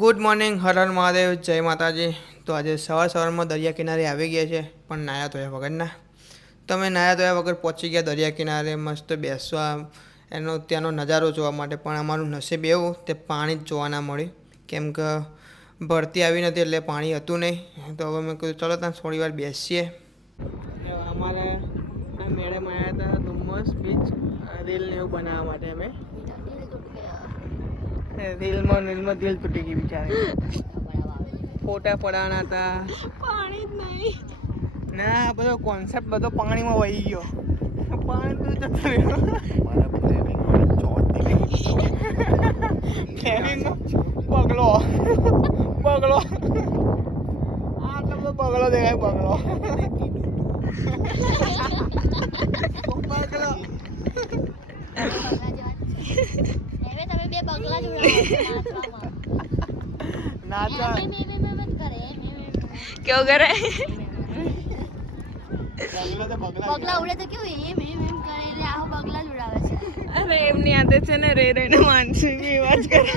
Good morning, Har Har Mahadev, જય માતાજી. તો આજે સવારમાં દરિયા કિનારે આવી ગયા છે, પણ નાયા ધોયા વગરના. તમે નાયા ધોયા વગર પહોંચી ગયા દરિયા કિનારે મસ્ત બેસવા, ત્યાંનો નજારો જોવા માટે. પણ અમારું નસીબ એવું તે પાણી જ જોવા ના મળ્યું, કેમ કે ભરતી આવી નથી એટલે પાણી હતું નહીં. તો હવે મેં કીધું ચલો ત્યાં થોડી વાર બેસીએ. અમારે મેડમ આવ્યા હતા ડુમસ બીચ રીલ ને એવું બનાવવા માટે. અમે રીલમાં દિલ તૂટી ગઈ બિચારી. ફોટા પડાવવાના હતા, પાણી જ નહીં. ના, બધો કોન્સેપ્ટ બધો પાણીમાં વહી ગયો. પાણી તો જતું રહ્યું. બગલો બગલો આટલો બધો બગલો દેખાય. બગલો બગલો કેવું કરે? બગલા ઉડે તો કેવું એમ કરે રે આહો બગલા જ ઉડાવે છે. અરે એમની આદત છે ને રે રહીને માનસી ની વાત કરે.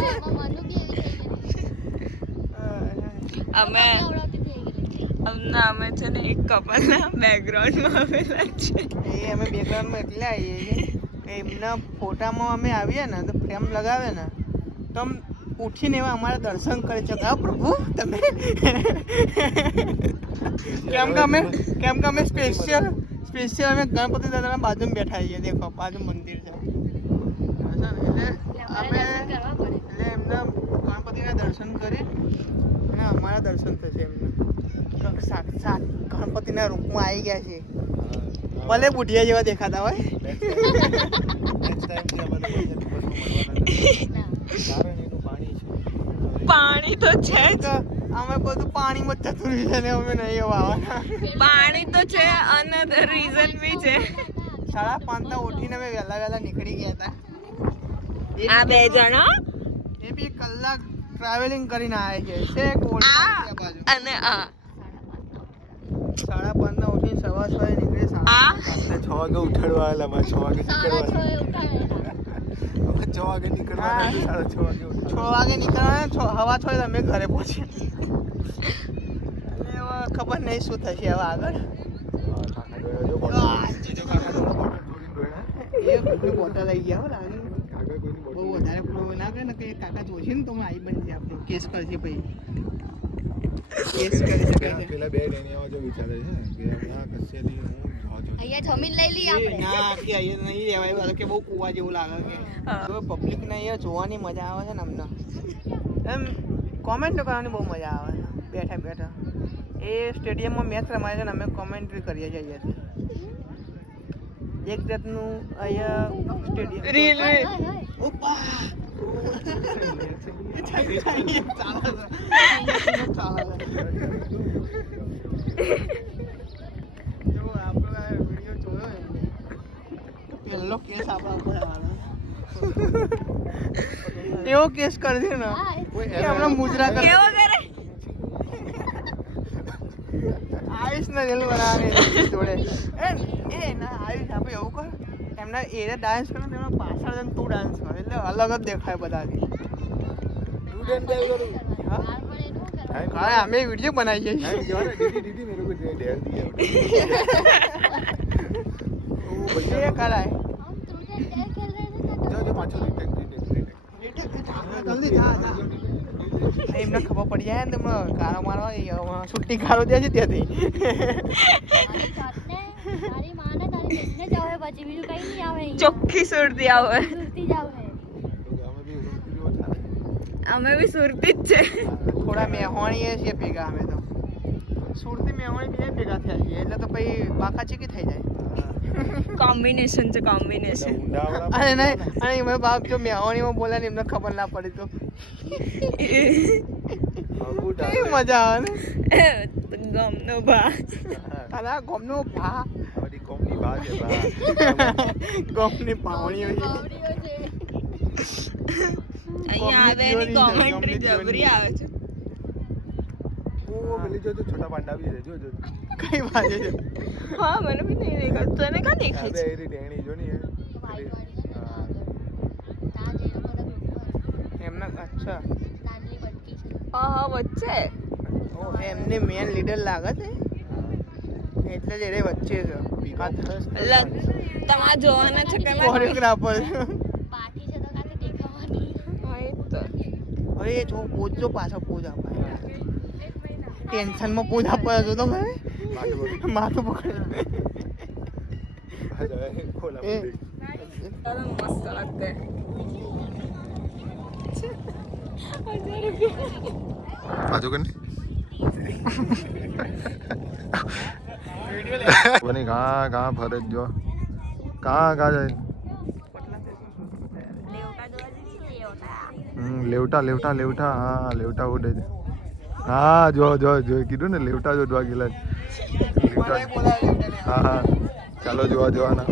અમે છે ને એક કપલના બેકગ્રાઉન્ડમાં આવેલા છે. અમે બેકગ્રાઉન્ડમાં એટલે આવીએ છીએ એમના ફોટામાં અમે આવીએ ને તો ફ્રેમ લગાવે ને તો આમ ઉઠીને એવા અમારા દર્શન કરે છે. હા પ્રભુ તમે કેમ કે અમે સ્પેશિયલ અમે ગણપતિ દાદાના બાજુમાં બેઠા છીએ. દેખો બાજુ મંદિર છે એટલે એમના ગણપતિના દર્શન કરી અને અમારા દર્શન થશે. એમને સાક્ષાત ગણપતિના રૂપમાં આવી ગયા છે. ભલે બુઢિયા જેવા દેખાતા હોય. પાણી તો છે જ. અમે બધું પાણીમાં જ જતું રહ્યું છે ને અમે નહીં આવવાના. પાણી તો છે, અનધર રીઝન બી છે. 5:30 ઉઠીને અમે વહેલા નીકળી ગયા હતા. આ બે જણા એ બી કલાક ટ્રાવેલિંગ કરીને આવ્યા છે. અને આ 5:30 ઉઠીને સવાર નીકળી. 6 વાગે ઉઠાડવા આવેલા. 6 વાગે નીકળવાના. 6 વાગે નીકળવાના. હવા 6 અમે ઘરે પહોંચ્યા. હવે ખબર નહીં શું થશે હવે આગળ. બોટા લઈ ગયા લાગે. બહુ વધારે ના કરે ને કે કાકા જોશે ને તો આવી બનશે. આપણો કેસ કરશે પછી. કેસ કરી શકાય. પેલા બે ડેનિયાઓ જો વિચારે છે કે હમણાં કશેથી હું અહીંયા જમીન લઈ લઈએ આપણે. ના કે અહીંયા નહીં રહેવાય કે બહુ કુવા જેવું લાગે કે તો પબ્લિક ને અહીંયા જોવાની મજા આવે છે ને. અમને એમ કોમેન્ટ કરવાની બહુ મજા આવે છે બેઠા બેઠા. એ સ્ટેડિયમમાં મેચ રમાય છે ને અમે કોમેન્ટ્રી કરીએ છીએ અહીંયાથી. એક જાતનું અહીંયા સ્ટેડિયમ પેલો કેસ એવો કેસ કરશે ને હમણાં મુજરા કેવો કરે? આયુષ ને રેલ બનાવવાની જોડે એ ના આયુષ આપણે એવું કર એમના એને ડાન્સ કરે ને એમના પાછળ જઈને તું ડાન્સ કર એટલે અલગ જ દેખાય બધાથી. અમે વિડીયો બનાવીએ છીએ. કરાય એમને ખબર પડી જાય ને કારો મારવા છુટ્ટી કારો દે છે ત્યાંથી. ચોખ્ખી સુરતી આવે. અમે બી સુરતી જ છે. થોડા મેહોણીએ છીએ ભેગા. અમે તો સુરતી મેહોણી બી ભેગા થયા છીએ એટલે તો પછી બાકા ચીકી થઈ જાય. કોમ્બિનેશન છે કોમ્બિનેશન. અને નહીં અને એમાં બાપ જો મેહોણીમાં બોલે ને એમને ખબર ના પડી તો કેવી મજા આવે ને. ગમનો ભા તારા ગમનો ભા ગમની પાવણીઓ અહીંયા આવે એની કોમેન્ટ્રી જબરી આવે છે. છોટા પાંડા બી છે જો કઈ વાત છે. હા મને બી નહીં દેખાતું. તને ક્યાં દેખાય છે? ટેણી જો ને એમના અચ્છા હા વચ્ચે એમને મેન લીડર લાગે છે એટલે જ એ વચ્ચે છે તમારે જોવાના છે કે કોરિયોગ્રાફર પાર્ટી છે તો કાંથી દેખાવાની. અરે એ જો પોજ જો પાછો પોજ આપે ટેન્શનમાં પોજ આપે જો તો ભાઈ માથું પકડે ખોલા એ મસ્ત લાગતે बाजू करनी बनी कहाँ फरे जो कहाँ जाए लेवटा लेवटा लेवटा हाँ लेवटा उड़े हाँ जो जो जो कीधु ने लेवटा जो जोवा गेला हाँ हाँ चालो जोवा जोवाना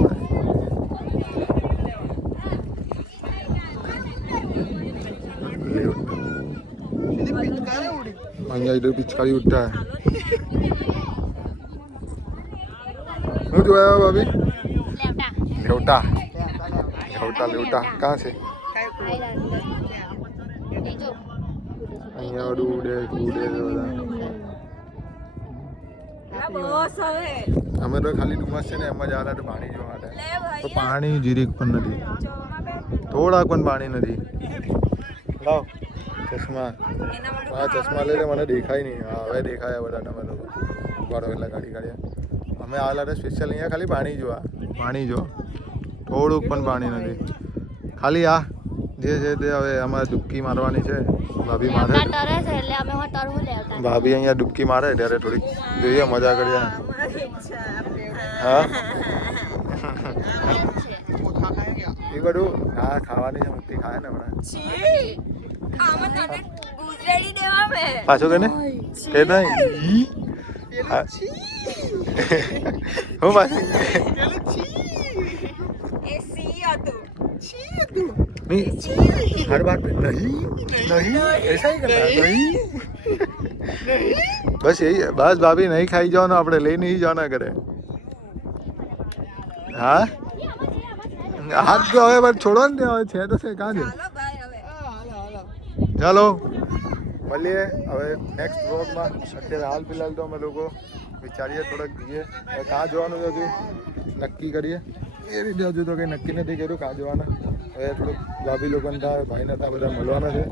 અહીંયા ઇધર પિચકારી ઉઠતા હું જોયા ભાભી લેવટા લેવટા લેવટા કहाँ છે એ જો અહીંયા બધું ઉડે ઉડે છે બધા બસ હવે અમે તો ખાલી ડુમસ છે ને એમ જ આલા તો પાણી જોવા માટે તો પાણી જીરીક પણ નથી થોડાક પણ પાણી નથી લાવ ચશ્મા હા ચશ્મા લઈને મને દેખાય નહીં હા હવે દેખાયા બધા તમે લોકો ઉભાડો એટલે ગાડી કાઢ્યા અમે આવેલા તો સ્પેશિયલ અહીંયા ખાલી પાણી જો થોડુંક પણ પાણી નથી ખાલી આ જે છે તે હવે અમારે ડૂબકી મારવાની છે ભાભી મારે લેવટા તરે છે એટલે અમે હો તરવું લેવટા ભાભી અહીંયા ડૂબકી મારે ત્યારે થોડીક જોઈએ મજા કરીએ હા એ બધું હા ખાવાની છે મુક્તિ ખાય ને હમણાં પાછો કે ને કે નહીં હું પાછું એ સી હતું नहीं हर बात पे नहीं नहीं ऐसा ही करना नहीं बस यही है बस भाभी नहीं खाई जाओ ना अपने ले नहीं जाना करे हाँ हाथ तो હવે બસ છોડો ને હવે છે તો છે કાં છે ચાલો ભાઈ હવે ચાલો મળીએ હવે નેક્સ્ટ વ્લોગમાં અત્યારે હાલ ફિલહાલ તો અમે લોકો વિચારીએ થોડાક જઈએ હવે કાં જવાનું છે હજુ નક્કી કરીએ એ રીતે હજુ તો કંઈ નક્કી નથી કર્યું કાં જવાના હવે થોડુંક ભાભી લોકોને ત્યાં ભાઈને ત્યાં બધા મળવાના છે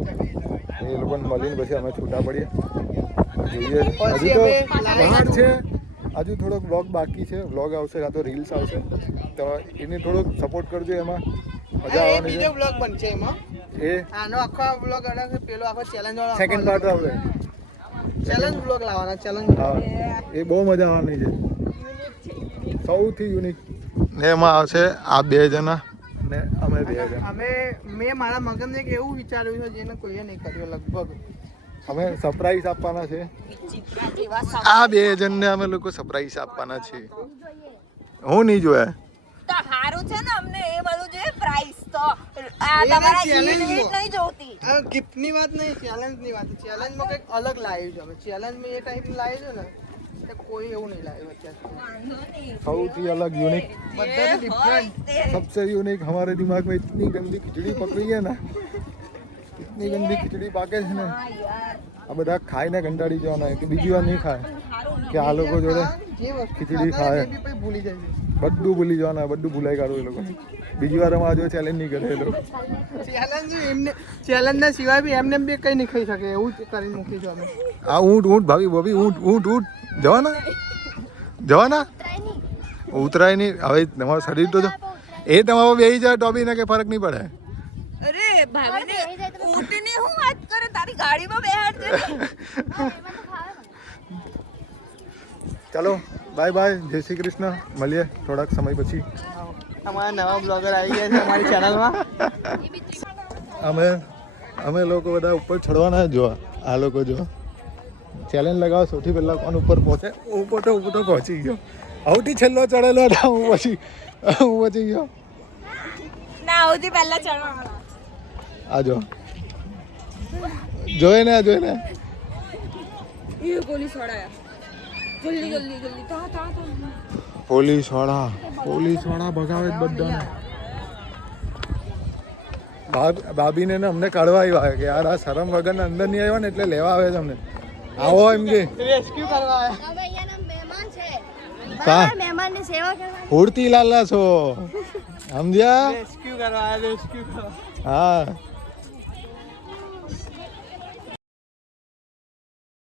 એ લોકોને મળીને પછી અમે છૂટા પડીએ જોઈએ હજુ તો બહાર છે હજુ થોડોક વ્લોગ બાકી છે વ્લોગ આવશે કાં તો રીલ્સ આવશે તો એને થોડોક સપોર્ટ કરજો એમાં મજા આવવાની છે બ્લોગ બનશે એમાં એ આનો આખો બ્લોગ અલગ પેલો આખો ચેલેન્જ વાળો સેકન્ડ પાર્ટ આવશે ચેલેન્જ બ્લોગ લાવવાના ચેલેન્જ હા એ બહુ મજા આવવાની છે સૌથી યુનિક ને એમાં આવશે આ બે જણા ને અમે બે જણા મેં મારા મગજને એક એવું વિચાર્યું છે જેને કોઈએ નહીં કર્યું લગભગ અમે સરપ્રાઈઝ આપવાના છે આ બે જણને અમે લોકો સરપ્રાઈઝ આપવાના છે હું નહીં જોયા તો હારું છે ને અમને એ બધું જોઈએ પ્રાઇસ તો આ તમારા ઈટ નહીં જોતી આ ગિફ્ટની વાત નહીં ચેલેન્જની વાત ચેલેન્જમાં કંઈક અલગ લાવ્યું છે અમે ચેલેન્જમાં એ ટાઈપ લાવ્યું છે ને કે કોઈ એવું નહીં લાવ્યું અત્યાર સુધી સૌથી अलग यूनिक બધાને ડિફરન્ટ सबसे यूनिक हमारे दिमाग में इतनी गंदी खिचड़ी पकड़ी है ना इतनी गंदी खिचड़ी पाके है ना આ બધા ખાઈને કંટાળી જવાના કે બીજી વાર નહીં ખાય કે આ લોકો જોડે જે વસ્તુ ખીચડી ખાતા ખાય. હોય એ બી પછી ભૂલી જાય છે. બધું ભૂલી જવાના બધું ભૂલાઈ કાઢવું એ લોકો બીજી વાર અમારા જો ચેલેન્જ નહીં કરે એ લોકો ચેલેન્જના સિવાય બી એમને બી કંઈ નહીં ખાઈ શકે એવું જ કરીને મૂકીશું અમે આ ઊંટ ઊંટ ભાભી ભાભી ઊંટ ઊંટ ઊંટ જવાના જવાના ઉતરાય નહીં હવે તમારું શરીર તો જો એ તમારો બેસી જાય તો બી ને કંઈ ફરક નહીં પડે અરે ભાભીને ઊંટની હું વાત કરે તારી ગાડીમાં બેહાડ દે ચાલો બાય બાય જય શ્રી કૃષ્ણ મળીએ થોડાક સમય પછી અમારા નવા બ્લોગર આવી ગયા છે અમારી ચેનલમાં અમે લોકો બધા ઉપર ચડવાના જો આ લોકો જો ચેલેન્જ લગાવો સૌથી પહેલાં કોણ ઉપર પહોંચે ઉપર તો પહોંચી ગયો સૌથી છેલ્લો ચડેલો હતા હું પહોંચી ગયો ના સૌથી પહેલા ચડવા આ જો જોઈ ને એ પોલીસ વાળા જલ્દી જલ્દી જલ્દી તા પોલીસ વાળા ભગાવે જ બધાને ભાભીને ને અમને કાઢવા આવ્યા કે યાર આ શરમ વગરના અંદર નહીં આવ્યા ને એટલે લેવા આવે છે અમને. આવો એમ કે રેસ્ક્યુ કરવા આવ્યા. હવે અહીંયાના મહેમાન છે કા બરાબર, મહેમાનની સેવા કરવાની. ઉડતી લાલા છો સમજ્યા? રેસ્ક્યુ કરવા આવ્યા, રેસ્ક્યુ કરવા. હા